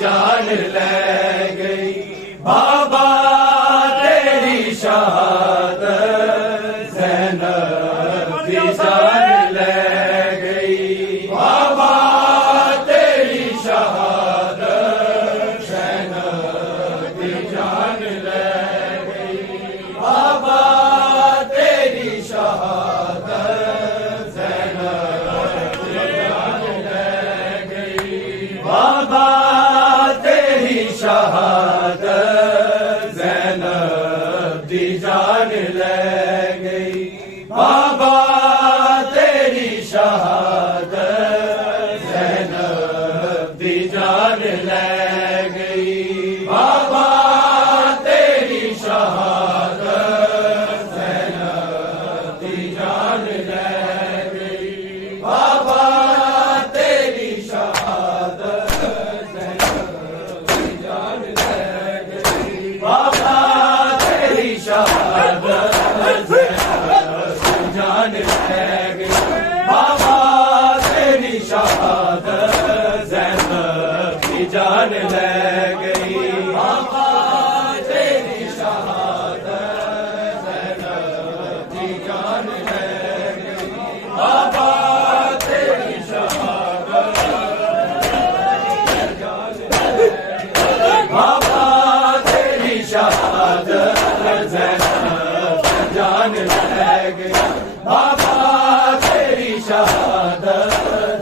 जान ले गई बाबा तेरी शहादत ज़ैनब की जान ले गई बाबा तेरी शहादत ज़ैनब की जान ले गई बाबा तेरी शहादत ज़ैनब की जान ले गई बाबा शहादत ज़ैनब दी जान ले गई बाबा तेरी शहादत ज़ैनब दी जान ले गई बाबा तेरी शहादत ज़ैनब दी जान ले गई बाबा तेरी शहादत बाबा तेरी शहादत जान ले गई बाबा तेरी शहादत ज़ैनब की जान ले गई बाबा तेरी शहादत ज़ैनब की जान ले गई बाबा तेरी शहादत बाबा शहादत ज़ैनब जान ले गई बाबा तेरी शहादत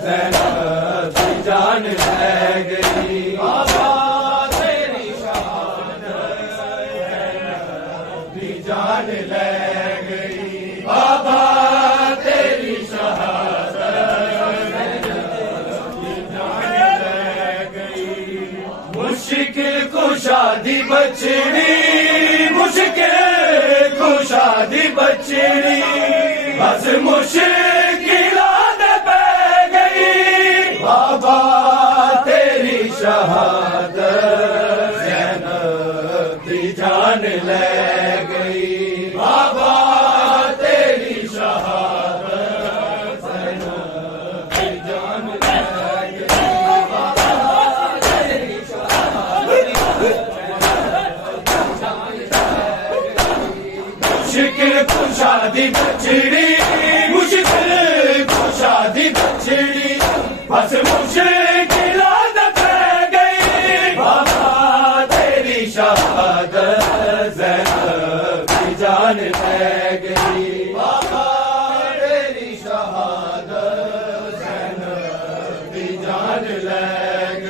ज़ैनब जान ले गई बाबा तेरी शहादत ज़ैनब जान ले गई बाबा तेरी शहादत ज़ैनब जान ले गई मुश्किल कुशादी बचड़ी मुश्किल कुशादी बचड़ी बस मुश्किल पे गई बाबा तेरी शहादत ज़ैनब की जान ले गई बाबा तेरी शहादत ज़ैनब की जान ले गई बाबा तेरी मुश्किल कुशादी बचड़ी मुश्किल कुशादी बचड़ी बस मुश्किल पे गई बाबा तेरी शहादत ज़ैनब की जान ले गई बाबा तेरी शहादत ज़ैनब की जान ले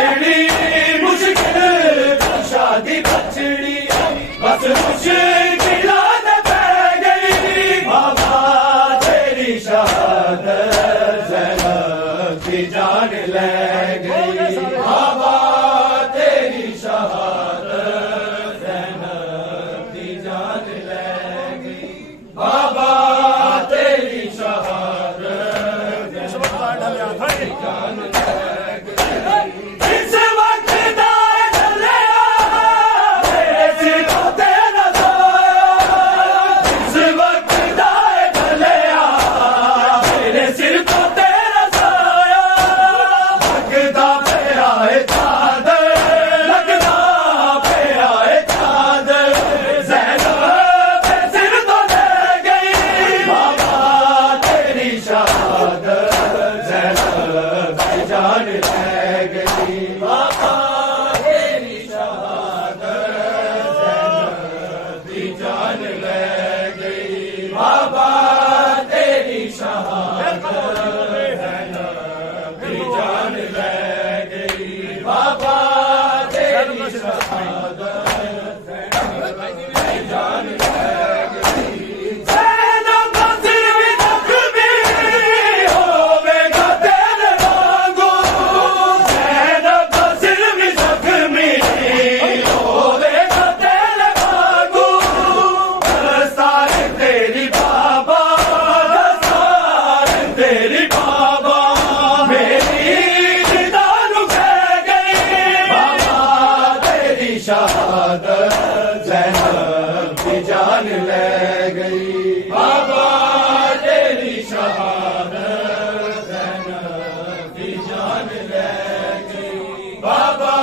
बछड़ी मुश्किल कुशा दी बछड़ी बस मुश्किलां ते पै गई बाबा तेरी शहादत ज़ैनब दी जान ले गई बाबा तेरी शहादत ज़ैनब दी जान ले गई बाबा तेरी शहादत ज़ैनब दी जान ले गई इस वक्त दाए ढलिया मेरे सिर को तेरा सोया इस वक्त दाए ढलिया मेरे सिर को तेरा सोया लगदा पे आए चादर लगदा पे आए चादर ज़ैनब के सिर तो ले गई बाबा तेरी शहादत ज़ैनब की जान ले गई बाबा तेरी शहादत ज़ैनब की जान ले गई बाबा तेरी शहादत ज़ैनब की जान ले गई बाबा तेरी शहादत ज़ैनब की जान ले गई ज़ैनब का सिर भी ज़ख्मी होवेगा तेरे वांगू ज़ैनब का सिर भी ज़ख्मी होवेगा तेरे वांगू दस्तार तेरी बाबा दस्तार तेरी बाबा मेरी निदान कह गई बाबा तेरी शहादत ज़ैनब की जान ले गई बाबा तेरी शहादत ज़ैनब की जान ले गई बाबा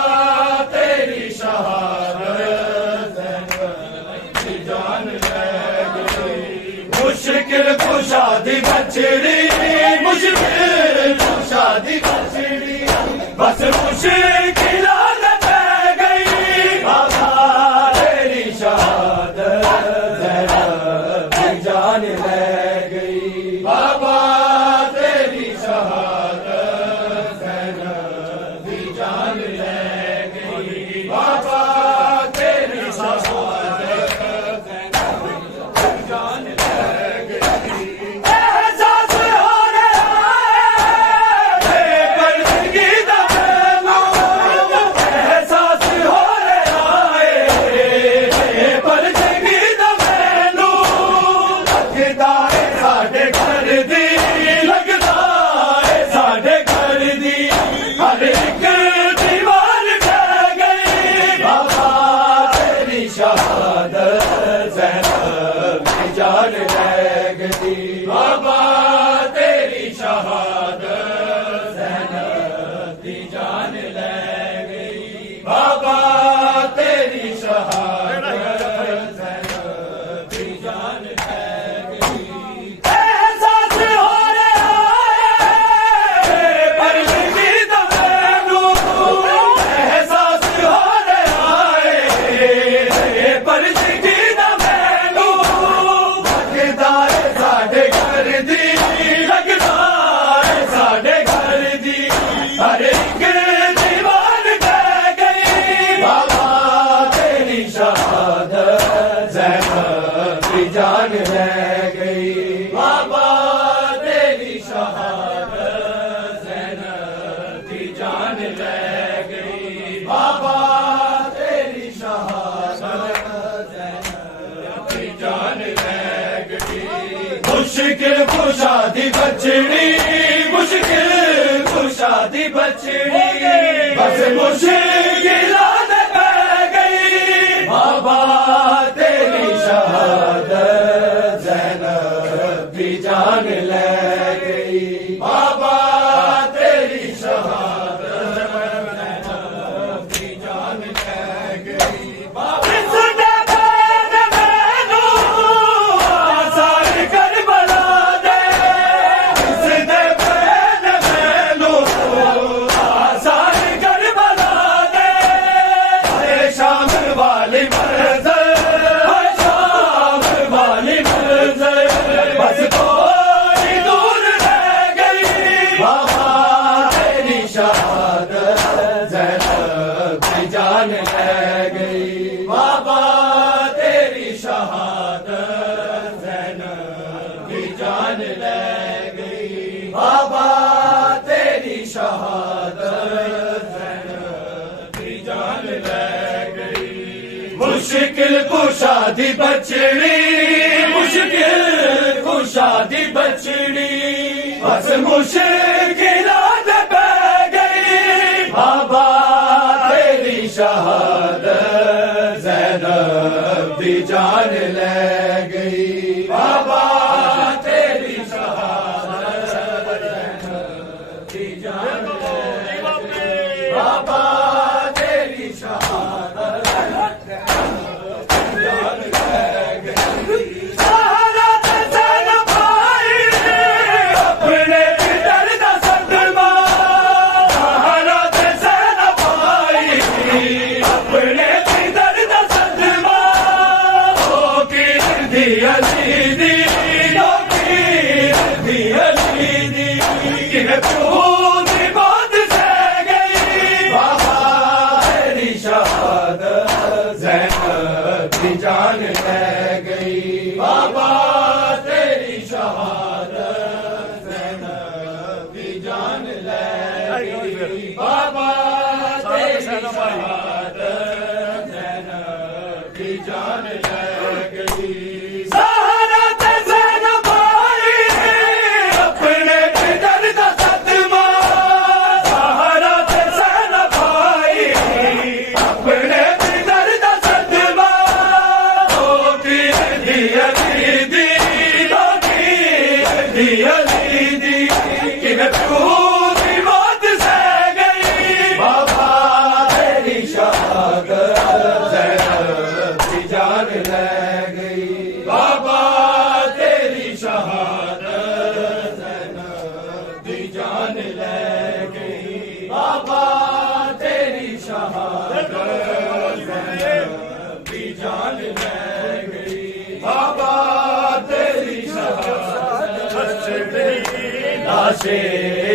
तेरी शहादत ज़ैनब की जान ले गई मुश्किल कुशा दी बछड़ी मुश्किल कुशा दी बछड़ी बस मुश्किलां ते पै गई बाबा तेरी शहादत ज़ैनब की जान ले गई बाबा तेरी शहादत ज़ैनब की जान ले गई बाबा तेरी शहादत ज़ैनब की जान ले गई एहसास हो रहा है बंदगी दा मैनू एहसास हो रहा है बंदगी दा मैनू लगदा है साडे घर दी लगदा है साडे घर दी हर एक दीवार कह गई बाबा तेरी शहादत ज़ैनब की जान ले गई बाबा तेरी शहादत ज़ैनब की जान ले गई बाबा तेरी शहादत ज़ैनब की जान ले गई एहसास हो रहा है बंदगी दा मैनू एहसास हो रहा है बंदगी दा मैनू लगदा है साडे घर दी लगदा है साडे घर दी हर एक दीवार कह गई बाबा तेरी शहादत ज़ैनब की जान ले गई बाबा तेरी शहादत ज़ैनब की जान ले गई बाबा तेरी शहादत ज़ैनब की जान ले गई मुश्किल कुशा दी बछड़ी मुश्किल कुशा दी बछड़ी बस मुश्किलां ते पै गई बाबा तेरी शहादत ज़ैनब की जान ले गई बाबा तेरी शहादत ज़ैनब की जान ले गई बाबा इसने बैन मैनू आसार करबला दे इसने बैन मैनू आसार करबला दे गई बाबा तेरी शहादत ज़ैनब की जान ले गई बाबा तेरी शहादत ज़ैनब की जान ले गई मुश्किल कुशादी बचड़ी मुश्किल कुशादी बचड़ी बस मुश्किलात पै गई बाबा तेरी शहादत ज़ैनब दी जान ले गई बाबा तेरी शहादत ज़ैनब दी जान ले गई बाबा तेरी शहादत जान ले गई सहारा ते ज़ैनब भाई अपने पितर दा सदमा सहारा ते ज़ैनब भाई अपने पितर दा सदमा ओ की दी अली दी ओ की दी अली दी कि प्यो दी बात से गई बाबा तेरी शहादत ज़ैनब की जान ले गई बाबा तेरी शहादत ज़ैनब की जान ले गई बाबा तेरी शहादत ज़ैनब की जान ले गई सहारा ते ज़ैनब भाई अपने पितर दा सदमा सहारा ते ज़ैनब भाई अपने पितर दा सदमा ओ की दी अली दी ओ की दी अली दी कि प्यो दी बात से गई बाबा तेरी शहादत ज़ैनब की जान ले गई बाबा तेरी शहादत ज़ैनब की जान ले गई बाबा तेरी शहादत ज़ैनब की जान ले गई बाबा तेरी शहादत लाशें